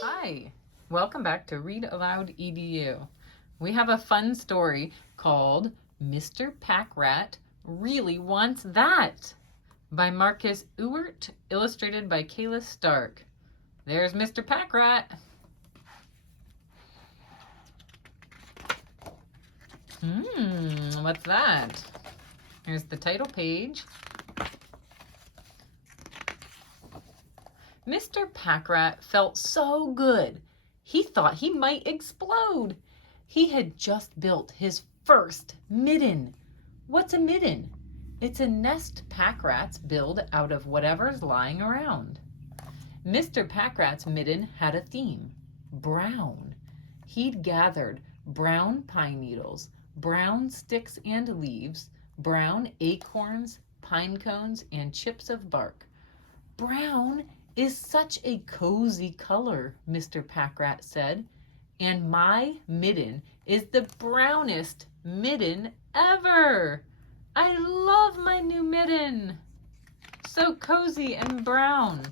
Hi, welcome back to Read Aloud EDU. We have a fun story called Mr. Packrat Really Wants That by Marcus Ewert, illustrated by Kayla Stark. There's Mr. Packrat. What's that? Here's the title page. Mr. Packrat felt so good. He thought he might explode. He had just built his first midden. What's a midden? It's a nest packrats build out of whatever's lying around. Mr. Packrat's midden had a theme, brown. He'd gathered brown pine needles, brown sticks and leaves, brown acorns, pine cones, and chips of bark. Brown is such a cozy color, Mr. Packrat said, and my midden is the brownest midden ever. I love my new midden. So cozy and brown.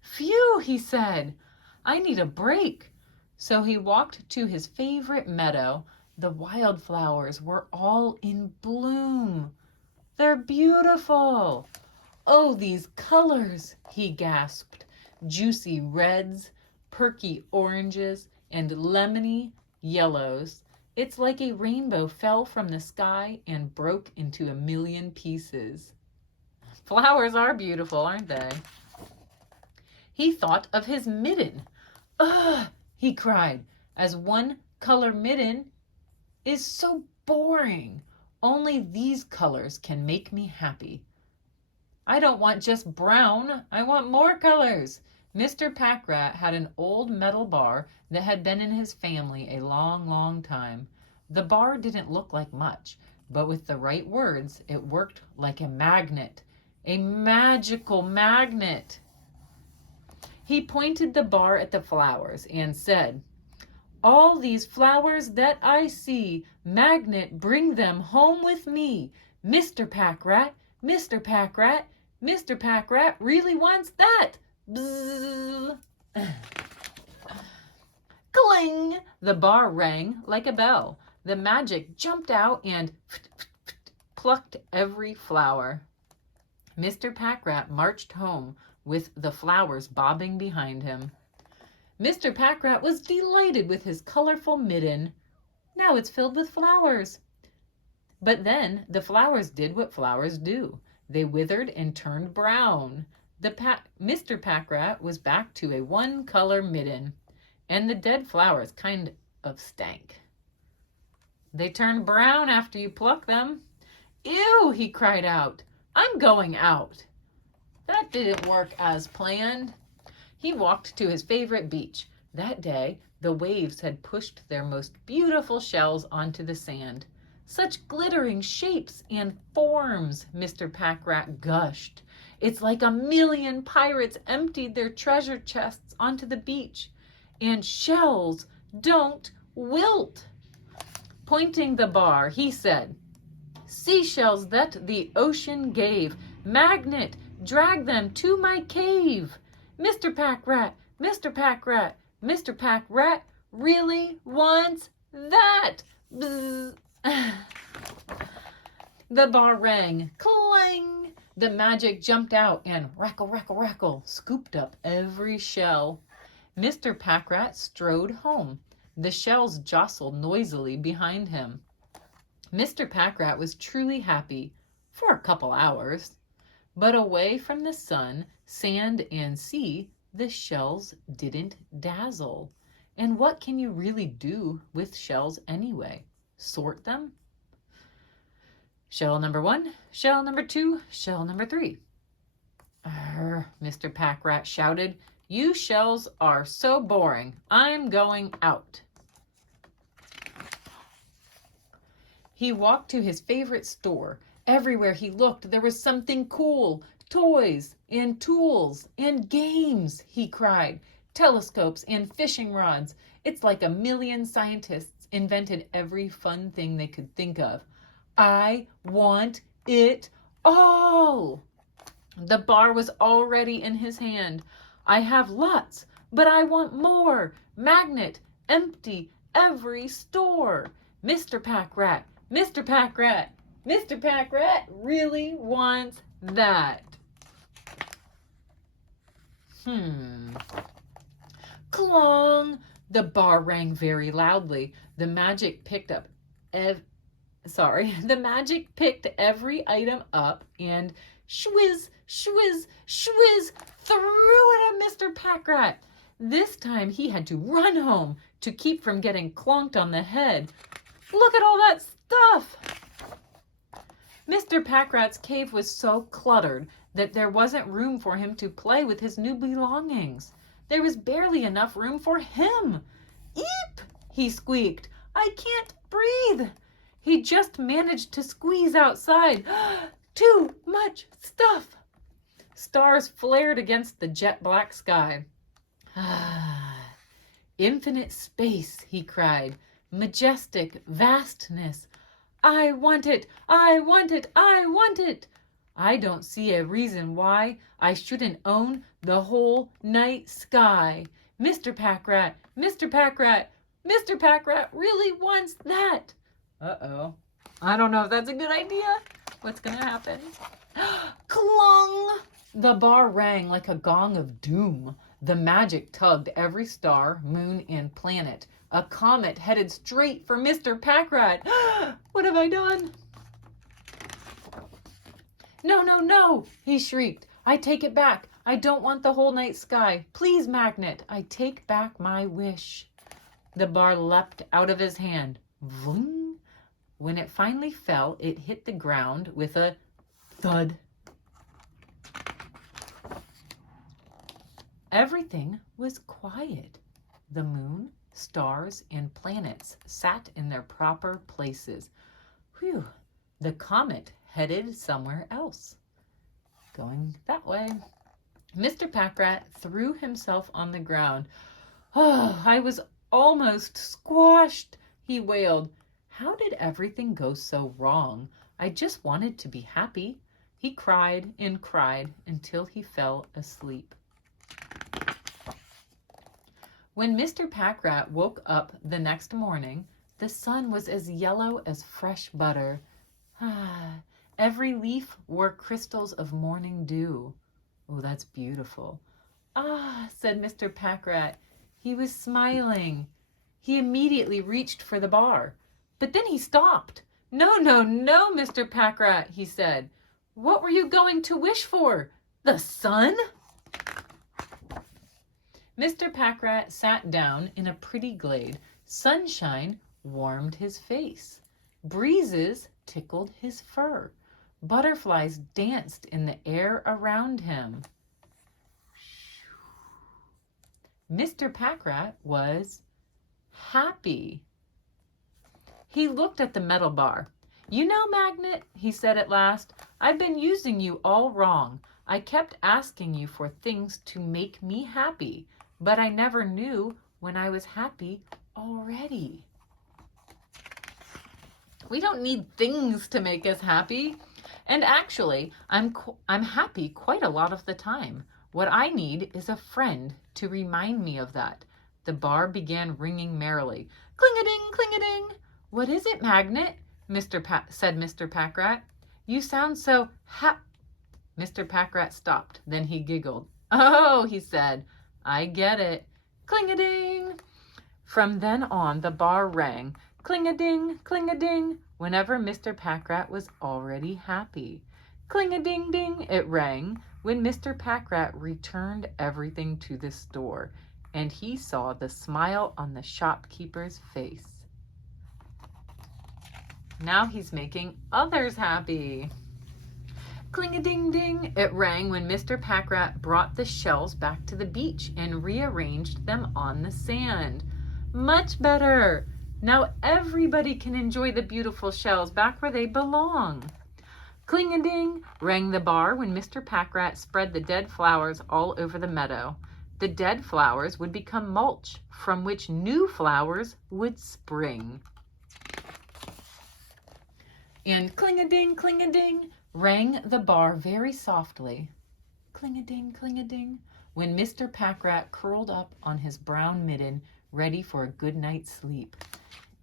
Phew, he said, I need a break. So he walked to his favorite meadow. The wildflowers were all in bloom. They're beautiful. Oh, these colors, he gasped. Juicy reds, perky oranges, and lemony yellows. It's like a rainbow fell from the sky and broke into a million pieces. Flowers are beautiful, aren't they? He thought of his midden. Ugh, he cried, as one color midden is so boring. Only these colors can make me happy. I don't want just brown, I want more colors. Mr. Packrat had an old metal bar that had been in his family a long, long time. The bar didn't look like much, but with the right words, it worked like a magnet, a magical magnet. He pointed the bar at the flowers and said, all these flowers that I see, magnet, bring them home with me. Mr. Packrat, Mr. Packrat, Mr. Packrat really wants that. Bzzz. Cling! The bar rang like a bell. The magic jumped out and plucked every flower. Mr. Packrat marched home with the flowers bobbing behind him. Mr. Packrat was delighted with his colorful midden. Now it's filled with flowers. But then the flowers did what flowers do. They withered and turned brown. Mr. Packrat was back to a one-color midden, and the dead flowers kind of stank. They turn brown after you pluck them. Ew, he cried out. I'm going out. That didn't work as planned. He walked to his favorite beach. That day, the waves had pushed their most beautiful shells onto the sand. Such glittering shapes and forms, Mr. Packrat gushed. It's like a million pirates emptied their treasure chests onto the beach. And shells don't wilt. Pointing the bar, he said, seashells that the ocean gave. Magnet, drag them to my cave. Mr. Packrat, Mr. Packrat, Mr. Packrat really wants that. Bzzz. The bar rang. Clang! The magic jumped out and rackle, rackle, rackle, scooped up every shell. Mr. Packrat strode home. The shells jostled noisily behind him. Mr. Packrat was truly happy for a couple hours. But away from the sun, sand, and sea, the shells didn't dazzle. And what can you really do with shells anyway? Sort them? Shell number 1, shell number 2, shell number 3. Mr. Packrat shouted, you shells are so boring. I'm going out. He walked to his favorite store. Everywhere he looked, there was something cool. Toys and tools and games, he cried. Telescopes and fishing rods. It's like a million scientists invented every fun thing they could think of. I want it all. The bar was already in his hand. I have lots, but I want more. Magnet, empty every store. Mr. Packrat, Mr. Packrat, Mr. Packrat really wants that. Clong! The bar rang very loudly. The magic picked every item up and shwiz, shwiz, shwiz, threw it at Mr. Packrat. This time he had to run home to keep from getting clonked on the head. Look at all that stuff! Mr. Packrat's cave was so cluttered that there wasn't room for him to play with his new belongings. There was barely enough room for him. Eep! He squeaked. I can't breathe. He just managed to squeeze outside. Too much stuff. Stars flared against the jet black sky. Infinite space, he cried. Majestic vastness. I want it. I want it. I want it. I don't see a reason why I shouldn't own the whole night sky. Mr. Packrat, Mr. Packrat, Mr. Packrat really wants that. Uh-oh. I don't know if that's a good idea. What's going to happen? Clong! The bar rang like a gong of doom. The magic tugged every star, moon, and planet. A comet headed straight for Mr. Packrat. What have I done? No, no, no, he shrieked. I take it back. I don't want the whole night sky. Please, Magnet, I take back my wish. The bar leapt out of his hand. Vroom. When it finally fell, it hit the ground with a thud. Everything was quiet. The moon, stars, and planets sat in their proper places. Whew, the comet headed somewhere else. Going that way. Mr. Packrat threw himself on the ground. Oh, I was almost squashed, he wailed. How did everything go so wrong? I just wanted to be happy. He cried and cried until he fell asleep. When Mr. Packrat woke up the next morning, the sun was as yellow as fresh butter. Every leaf wore crystals of morning dew. Oh, that's beautiful. Said Mr. Packrat. He was smiling. He immediately reached for the bar. But then he stopped. No, no, no, Mr. Packrat, he said. What were you going to wish for? The sun? Mr. Packrat sat down in a pretty glade. Sunshine warmed his face. Breezes tickled his fur. Butterflies danced in the air around him. Mr. Packrat was happy. He looked at the metal bar. You know, Magnet, he said at last, I've been using you all wrong. I kept asking you for things to make me happy, but I never knew when I was happy already. We don't need things to make us happy. And actually, I'm happy quite a lot of the time. What I need is a friend to remind me of that. The bar began ringing merrily. Cling-a-ding, cling-a-ding. What is it, Magnet? said Mr. Packrat. You sound so Mr. Packrat stopped. Then he giggled. Oh, he said, I get it. Cling-a-ding. From then on, the bar rang. Cling-a-ding, cling-a-ding, whenever Mr. Packrat was already happy. Cling-a-ding-ding, it rang when Mr. Packrat returned everything to the store, and he saw the smile on the shopkeeper's face. Now he's making others happy. Cling-a-ding-ding, it rang when Mr. Packrat brought the shells back to the beach and rearranged them on the sand. Much better. Now everybody can enjoy the beautiful shells back where they belong. Cling-a-ding rang the bar when Mr. Packrat spread the dead flowers all over the meadow. The dead flowers would become mulch, from which new flowers would spring. And cling-a-ding, rang the bar very softly. Cling-a-ding, cling-a-ding, when Mr. Packrat curled up on his brown midden, ready for a good night's sleep.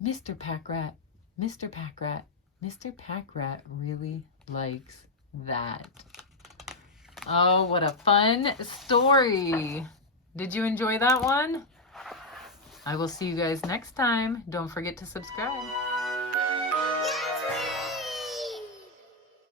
Mr. Packrat, Mr. Packrat, Mr. Packrat really likes that. Oh, what a fun story. Did you enjoy that one? I will see you guys next time. Don't forget to subscribe.